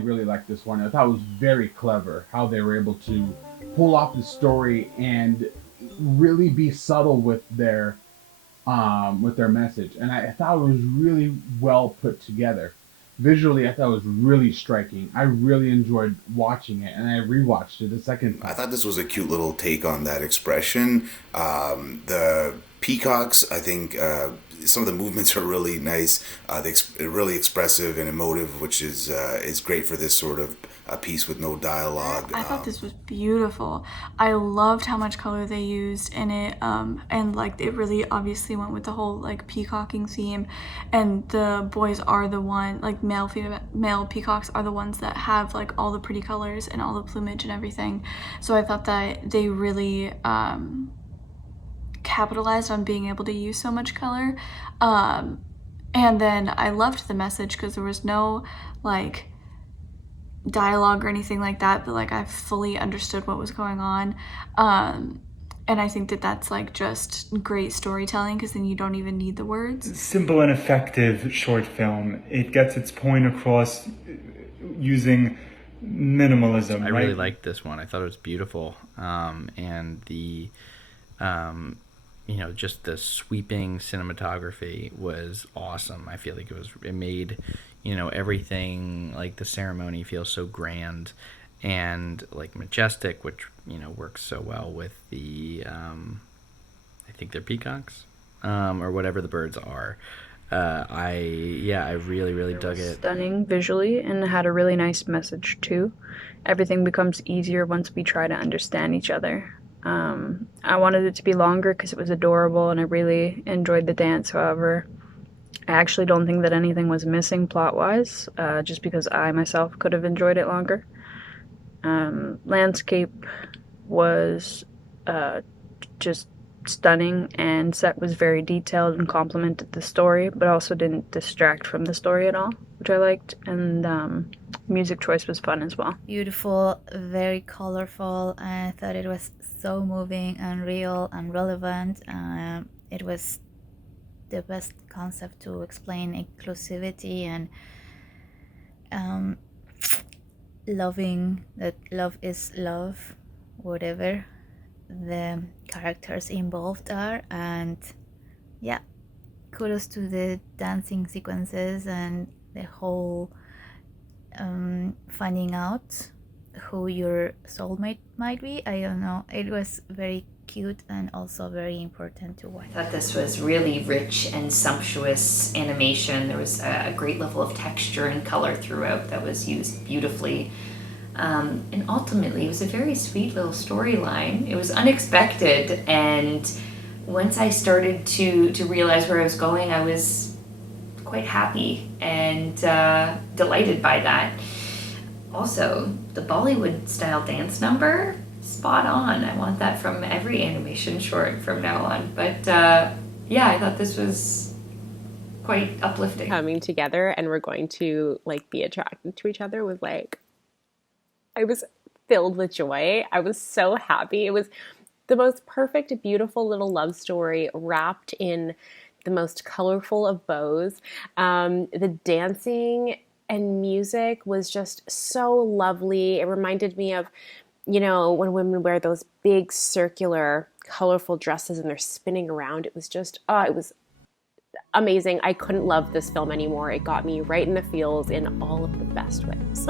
really liked this one. I thought it was very clever how they were able to pull off the story and really be subtle with their message. And I thought it was really well put together. Visually, I thought it was really striking. I really enjoyed watching it, and I rewatched it a second I time. thought this was a cute little take on that expression. The peacocks, I think some of the movements are really nice. Really expressive and emotive, which is great for this sort of a piece with no dialogue. I thought this was beautiful. I loved how much color they used in it, and like it really obviously went with the whole like peacocking theme. And the boys are the one, like male peacocks are the ones that have like all the pretty colors and all the plumage and everything. So I thought that they really capitalized on being able to use so much color. And then I loved the message because there was no like dialogue or anything like that, but like I fully understood what was going on. And I think that that's like just great storytelling because then you don't even need the words. Simple and effective short film. It gets its point across using minimalism. I right? really liked this one. I thought it was beautiful, and the just the sweeping cinematography was awesome. I feel like it made everything, like the ceremony, feel so grand and like majestic, which works so well with the I think they're peacocks, or whatever the birds are. I really dug it. Stunning visually and had a really nice message too. Everything becomes easier once we try to understand each other. I wanted it to be longer because it was adorable and I really enjoyed the dance. However, I actually don't think that anything was missing plot-wise, just because I myself could have enjoyed it longer. Landscape was just stunning, and set was very detailed and complemented the story, but also didn't distract from the story at all, which I liked. And music choice was fun as well. Beautiful, very colorful. I thought it was so moving and real and relevant. It was the best concept to explain inclusivity and loving, that love is love, whatever the characters involved are. And yeah, kudos to the dancing sequences and the whole finding out who your soulmate might be. I don't know, it was very cute and also very important to watch. I thought this was really rich and sumptuous animation. There was a great level of texture and color throughout that was used beautifully. And ultimately, it was a very sweet little storyline. It was unexpected, and once I started to realize where I was going, I was quite happy and delighted by that. Also, the Bollywood-style dance number, spot on. I want that from every animation short from now on. But yeah, I thought this was quite uplifting. Coming together and we're going to like be attracted to each other was like, I was filled with joy. I was so happy. It was the most perfect, beautiful little love story wrapped in the most colorful of bows. The dancing and music was just so lovely. It reminded me of, when women wear those big circular colorful dresses and they're spinning around. It was just, it was amazing. I couldn't love this film anymore. It got me right in the feels in all of the best ways.